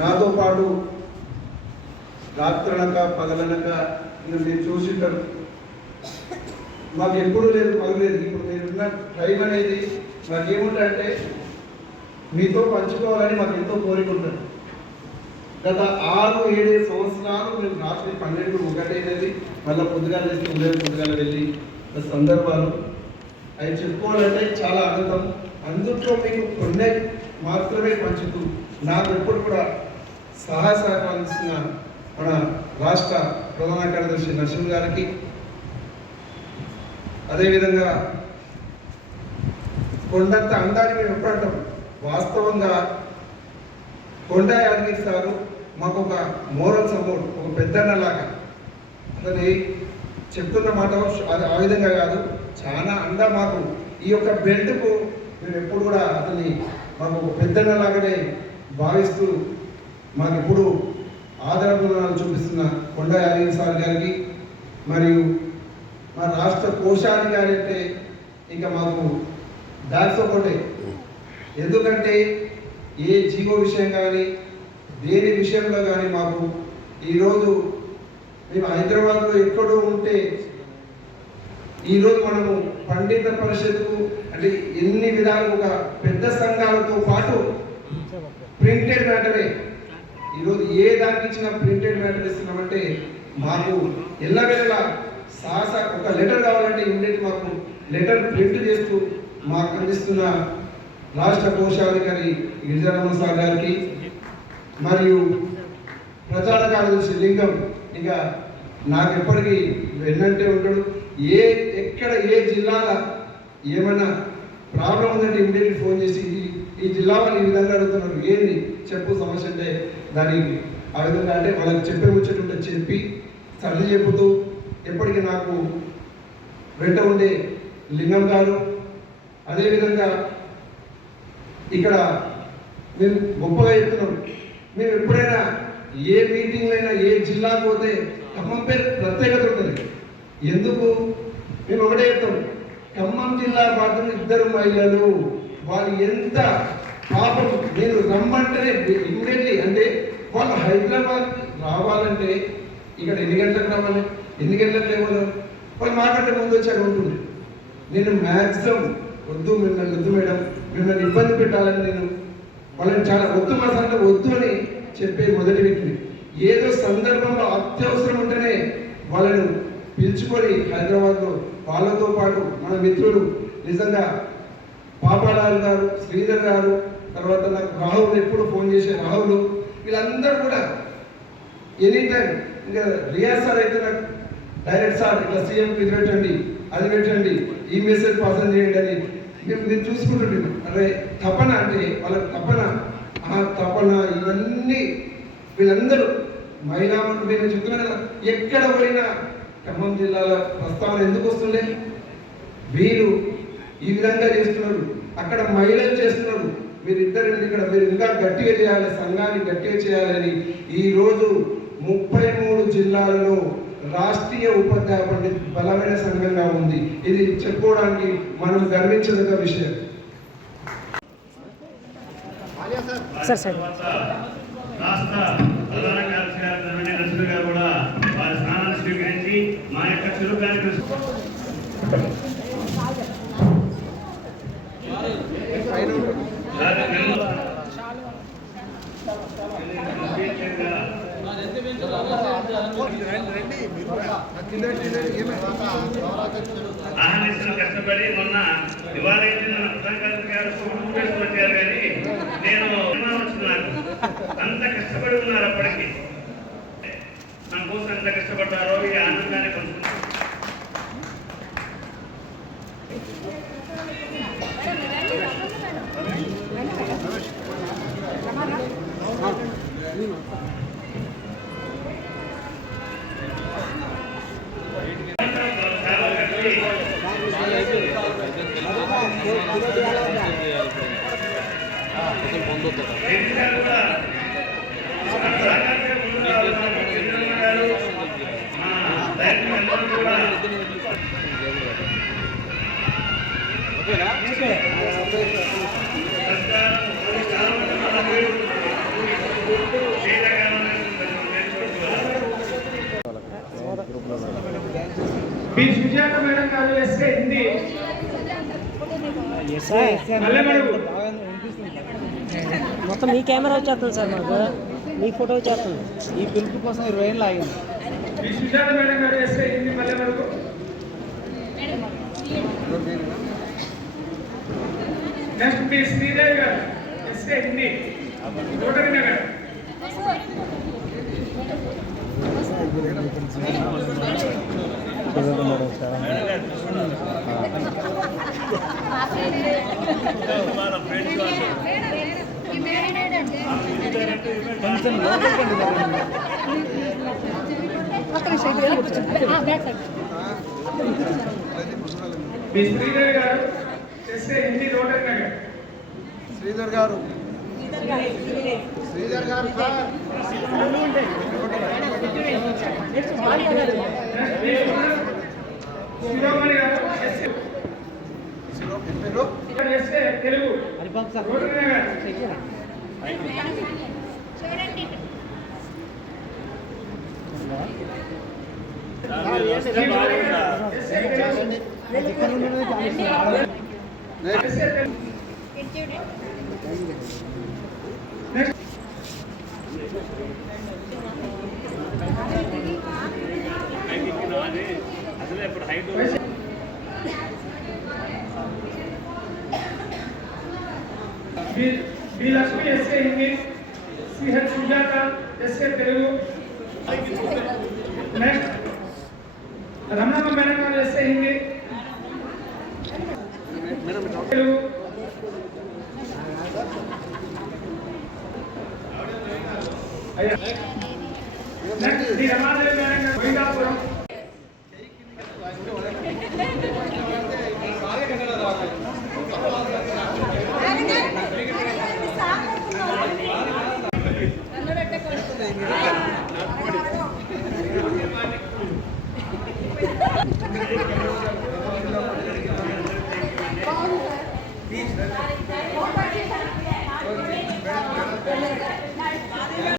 నాతో పాటు రాత్రనక పగలనక మీరు చూసింటారు. మాకు ఎప్పుడు లేదు, పగలేదు. ఇప్పుడు మీరున్న టైం అనేది మాకేముంటుందంటే మీతో పంచుకోవాలని మాకు ఎంతో కోరిక ఉంటుంది. గత 6-7 సంవత్సరాలు మేము రాత్రి 12-1 అయినది, మళ్ళీ పొద్దుగాల వేసి ఉదయం పొద్దుగాల వెళ్ళి సందర్భాలు అవి చెప్పుకోవాలంటే చాలా ఆనందం. అందులో మీకు కొన్ని మాత్రమే పంచుతూ నాకు ఎప్పుడు కూడా సహాయ సహకారం అందిస్తున్న మన రాష్ట్ర ప్రధాన కార్యదర్శి నరసింహ గారికి, అదేవిధంగా కొండంత అందాన్ని మేము ఎప్పుడు అంటాం, వాస్తవంగా కొండ యాదగిరి సారు మాకు ఒక మోరల్ సపోర్ట్, ఒక పెద్దన్నలాగా. అతని చెప్తున్న మాట అది ఆ విధంగా కాదు, చాలా అందా మాకు ఈ యొక్క బెల్ట్కు మేము ఎప్పుడు కూడా అతన్ని మాకు ఒక పెద్దన్నలాగానే భావిస్తూ మాకు ఎప్పుడు ఆదరణలు చూపిస్తున్న కొండ యాదగిరి సార్ గారికి, మరియు మా రాష్ట్ర కోశాధికారి అంటే ఇంకా మాకు డాక్స్ ఒకటే. ఎందుకంటే ఏ జీవో విషయం కానీ దేని విషయంలో కానీ మాకు ఈరోజు మేము హైదరాబాద్లో ఎక్కడో ఉంటే ఈరోజు మనము పండిత పరిషత్కు అంటే ఎన్ని విధాలు ఒక పెద్ద సంఘాలతో పాటు ప్రింటెడ్ మ్యాటరే ఈరోజు ఏ దానికి ఇచ్చిన ప్రింటెడ్ మ్యాటర్ ఇస్తున్నామంటే మాకు ఎల్లవేళలా ఒక లెటర్ కావాలంటే ఇమ్మీడియట్ మాకు లెటర్ ప్రింట్ చేస్తూ మాకు అందిస్తున్న రాష్ట్ర కోశాధికారి గిరిజారామ సార్ గారికి, మరియు ప్రధాన కార్యదర్శి లింగం ఇక నాకు ఎప్పటికీ వెన్నంటే ఉంటాడు. ఎక్కడ ఏ జిల్లాలో ఏమన్నా ప్రాబ్లం ఉందంటే ఇమ్మీడియట్లీ ఫోన్ చేసి ఈ జిల్లా వాళ్ళు ఈ విధంగా అడుగుతున్నారు, ఏంది చెప్పు సమస్య అంటే దానికి ఆ విధంగా అంటే వాళ్ళకి చెప్పే ముచ్చటుంటే చెప్పి సర్ది చెప్పుతూ ఎప్పటికీ నాకు వెంట ఉండే లింగం గారు. అదేవిధంగా ఇక్కడ మేము గొప్పగా చెప్తున్నాం, మేము ఎప్పుడైనా ఏ మీటింగ్ అయినా ఏ జిల్లాకు పోతే ఖమ్మం పేరు ప్రత్యేకత ఉంటుంది. ఎందుకు మేము ఒకటే చెప్తాం, ఖమ్మం జిల్లా బాధ్యులు 2 మహిళలు, వాళ్ళు ఎంత పాపం నేను రమ్మంటేనే ఇమ్మీడియట్లీ అంటే వాళ్ళు హైదరాబాద్ రావాలంటే ఇక్కడ ఎన్ని గంటలకు రావాలి, ఎన్ని గంటలకు లేవాలి, వాళ్ళు మాకంటే ముందు వచ్చాక ఉంటుంది. నేను మ్యాక్సిమం వద్దు మేడం, మిమ్మల్ని ఇబ్బంది పెట్టాలని నేను వాళ్ళని చాలా వద్దు మాసాలంటే వద్దు అని చెప్పే మొదటి వ్యక్తిని. ఏదో సందర్భంలో అత్యవసరం ఉంటేనే వాళ్ళను పిలుచుకొని హైదరాబాద్లో వాళ్ళతో పాటు మన మిత్రులు నిజంగా పాపాలాల్ గారు, శ్రీధర్ గారు, తర్వాత నాకు రాహుల్ ఎప్పుడు ఫోన్ చేసే రాహుల్, వీళ్ళందరూ కూడా ఎనీ టైం. ఇంకా రియాజ్ సార్ అయితే నాకు డైరెక్ట్ సార్ ఇట్లా సీఎంకి ఇది పెట్టండి, అది పెట్టండి, ఈ మెసేజ్ పాసన్ చేయండి అని నేను చూసుకుంటుంటే అరే తపన అంటే వాళ్ళ తపన తపన ఇవన్నీ వీళ్ళందరూ మహిళా మంత్రులు నేను చెప్తున్నా కదా, ఎక్కడ పోయినా ఖమ్మం జిల్లాలో ప్రస్తావన ఎందుకు వస్తుండే, వీరు ఈ విధంగా చేస్తున్నారు, అక్కడ మహిళలు చేస్తున్నారు, మీరిద్దరు ఇక్కడ మీరు ఇంకా గట్టిగా చేయాలి, సంఘాన్ని గట్టిగా చేయాలని ఈరోజు 33 జిల్లాలలో రాష్ట్రీయ ఉపాధ్యాయ పండిత్ బలమైన సంఘంగా ఉంది. ఇది చెప్పుకోవడానికి మనం గర్వించదగ్గ విషయం. రాష్ట్ర ప్రధాన కార్యదర్శి గారు కూడా వారి స్థానాన్ని స్వీకరించి మా యొక్క చురుకానికి ఆహ్వానించిన కష్టపడి మొన్న దివాళీ ప్రధాన కార్యదర్శి గారు వచ్చారు, కానీ నేను వచ్చినాను. అంత కష్టపడి ఉన్నారు, అప్పటికి నా కోసం ఎంత కష్టపడ్డారో ఈ ఆనందాన్ని పంచుకున్నారు. ఓకేనా? బి సుజాత మేడం గారు ఎస్కే హిందీ నల్లమడుగు మొత్తం మీ కెమెరా వచ్చేస్తుంది సార్ మాకు మీ ఫోటో వచ్చేస్తుంది ఈ పిలుపు కోసం 20 ఏళ్ళు ఆగింది. బి సుజాత మేడం గారు SK Hindi Nallamadugu next B Sridevi గారు SK Hindi Rotary Nagar B Sridevi గారు ఎస్కే హిందీ రోటరీ నగర్ శ్రీధర్ గారు శిరోమణి గారు ఎస్కే తెలుగు రోటరీ నగర్ అసలు ఇప్పుడు height B Lakshmi SK Hindi CH Sujatha SK Telugu next Ramanamma madam గారు SK Hindi Telugu next D Ramadevi madam గారు వైదాపురం